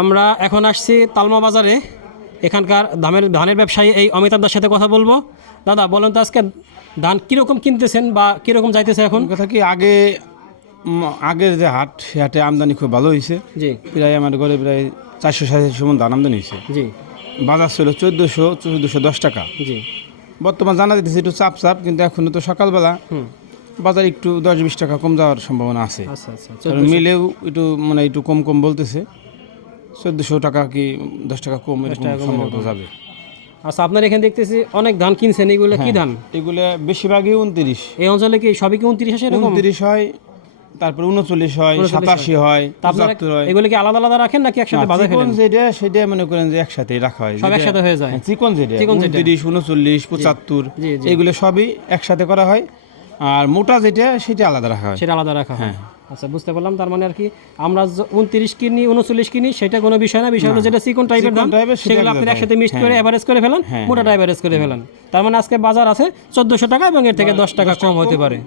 আমরা এখন আসছি তালমা বাজারে। এখানকার ধানের ধানের ব্যবসায়ী এই অমিতাভ দার সাথে কথা বলব। দাদা বলেন তো আজকে ধান কীরকম কিনতেছেন বা কীরকম যাইতেছে এখন? কথা কি আগে আগের যে হাট সে হাটে আমদানি খুব ভালো হয়েছে জি। প্রায় আমার ঘরে প্রায় চারশো সাড়ে মন ধান আমদানি হয়েছে জি। বাজার ছিল চোদ্দোশো চোদ্দোশো দশ টাকা। জি। বর্তমান জানা যেতেছে একটু চাপ চাপ কিন্তু এখনও তো সকালবেলা বাজার একটু দশ বিশ টাকা কম যাওয়ার সম্ভাবনা আছে। আচ্ছা আচ্ছা মিলেও একটু মানে একটু কম কম বলতেছে। চোদ্দোশো টাকা কি দশ টাকা কম এরকম সম্ভবত যাবে। আচ্ছা আপনার এখানে দেখতেছি অনেক ধান কিনছেন এগুলো কি ধান? এগুলো বেশিরভাগই উনত্রিশ। এই অঞ্চলে কি সবই কি উনত্রিশ আসে এরকম? উনত্রিশ হয় তারপরে উনচল্লিশ হয় সাতাশি হয় পঁচাত্তর হয়। এগুলো কি আলাদা আলাদা রাখেন নাকি একসাথে বাজার চিকন যেটা সেটা মনে করেন যে একসাথে রাখা হয়। সব একসাথে হয়ে যায়। হ্যাঁ, চিকন যেটা। উনত্রিশ উনচল্লিশ পঁচাত্তর। এগুলো সবই একসাথে করা হয়। আর মোটা যেটা সেটা আলাদা রাখা হয়। সেটা আলাদা রাখা হয়। হ্যাঁ। আচ্ছা বুঝতে পারলাম। তার মানে আর কি আমরা উনত্রিশ কিনি উনচল্লিশ কিনি সেটা কোনো বিষয় না। বিষয় হলো যেটা চিকন টাইপের দাম। সেগুলো আপনি একসাথে মিক্স করে অ্যাভারেজ করে ফেলেন মোটা মোটাটা এভারেজ করে ফেলেন। তার মানে আজকে বাজার আছে চোদ্দোশো টাকা এবং এর থেকে দশ টাকা কম হতে পারে।